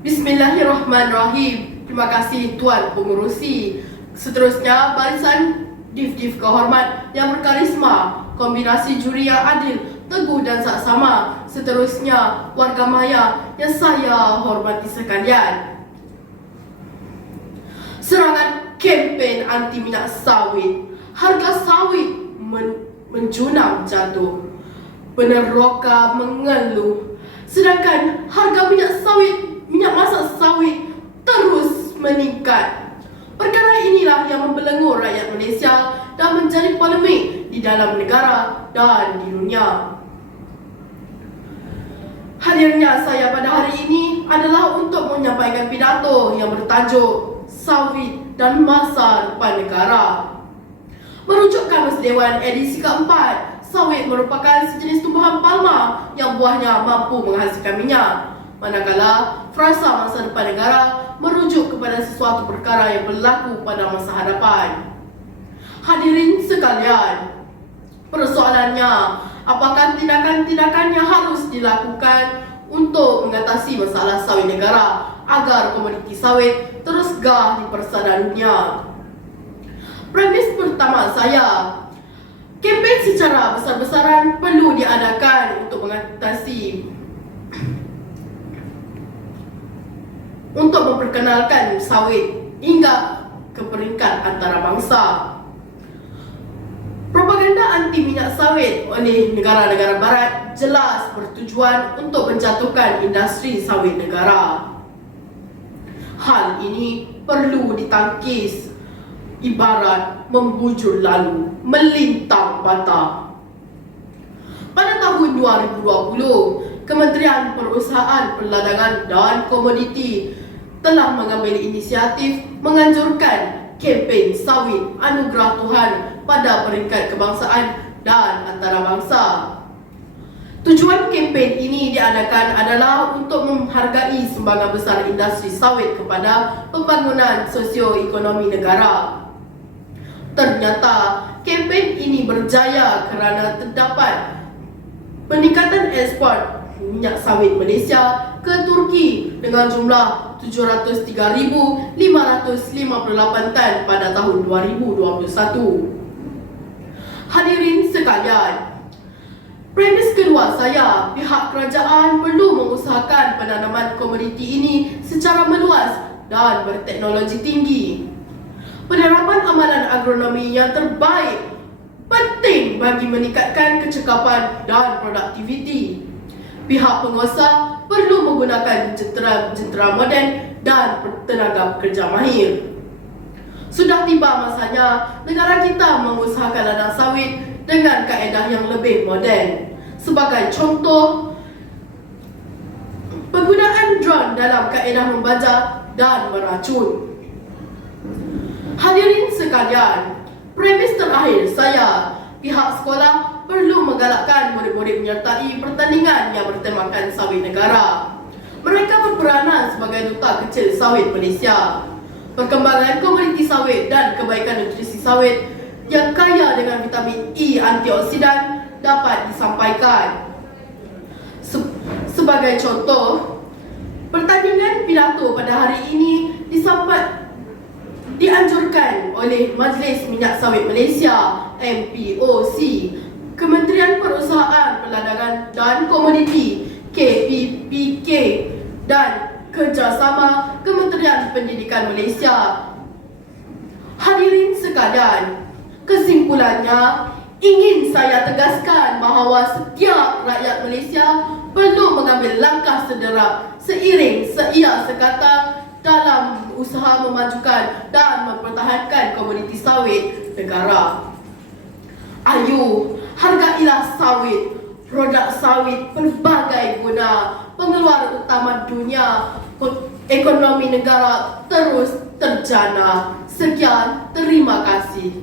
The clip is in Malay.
Bismillahirrahmanirrahim. Terima kasih Tuan Pengerusi. Seterusnya, barisan Div-Div kehormat yang berkarisma, kombinasi juri yang adil, teguh dan saksama. Seterusnya, warga maya yang saya hormati sekalian. Serangan kempen anti minyak sawit. Harga sawit menjunam jatuh. Peneroka mengeluh. Sedangkan harga minyak masak sawit terus meningkat. Perkara inilah yang membelenggu rakyat Malaysia dan menjadi polemik di dalam negara dan di dunia. Hadirnya saya pada hari ini adalah untuk menyampaikan pidato yang bertajuk Sawit dan Masa Depan Negara. Merujuk Kamus Dewan edisi keempat, sawit merupakan sejenis tumbuhan palma yang buahnya mampu menghasilkan minyak. Manakala frasa masa depan negara merujuk kepada sesuatu perkara yang berlaku pada masa hadapan. Hadirin sekalian, persoalannya, apakah tindakan-tindakan yang harus dilakukan untuk mengatasi masalah sawit negara agar komoditi sawit terus gah di persada dunia? Premis pertama saya, kempen secara besar-besaran perlu diadakan untuk memperkenalkan sawit hingga ke peringkat antarabangsa. Propaganda anti minyak sawit oleh negara-negara barat jelas bertujuan untuk menjatuhkan industri sawit negara. Hal ini perlu ditangkis ibarat membujur lalu melintang patah. Pada tahun 2020, Kementerian Perusahaan Perdagangan dan Komoditi telah mengambil inisiatif menganjurkan kempen sawit Anugerah Tuhan pada peringkat kebangsaan dan antarabangsa. Tujuan kempen ini diadakan adalah untuk menghargai sumbangan besar industri sawit kepada pembangunan sosioekonomi negara. Ternyata kempen ini berjaya kerana terdapat peningkatan ekspor minyak sawit Malaysia ke Turki dengan jumlah 703,558 tan pada tahun 2021. Hadirin sekalian, premis kedua saya, pihak kerajaan perlu mengusahakan penanaman komoditi ini secara meluas dan berteknologi tinggi. Penerapan amalan agronomi yang terbaik penting bagi meningkatkan kecekapan dan produktiviti. Pihak penguasa perlu menggunakan jentera moden dan tenaga pekerja mahir. Sudah tiba masanya negara kita mengusahakan ladang sawit dengan kaedah yang lebih moden. Sebagai contoh, penggunaan drone dalam kaedah membaca dan meracun. Hadirin sekalian, premis terakhir saya, pihak sekolah perlu menggalakkan murid-murid menyertai pertandingan yang bertemakan sawit negara. Mereka berperanan sebagai duta kecil sawit Malaysia. Perkembangan komoditi sawit dan kebaikan nutrisi sawit yang kaya dengan vitamin E antioksidan dapat disampaikan. Sebagai contoh, pertandingan pidato pada hari ini dianjurkan oleh Majlis Minyak Sawit Malaysia MPOC, Kementerian Perusahaan Perdagangan dan Komoditi KPPK dan kerjasama Kementerian Pendidikan Malaysia. Hadirin sekalian, kesimpulannya ingin saya tegaskan bahawa setiap rakyat Malaysia perlu mengambil langkah sederhana seiring seia sekata dalam usaha memajukan dan mempertahankan komoditi sawit negara. Ayo, hargailah sawit, produk sawit pelbagai guna, pengeluar utama dunia, ekonomi negara terus terjana. Sekian, terima kasih.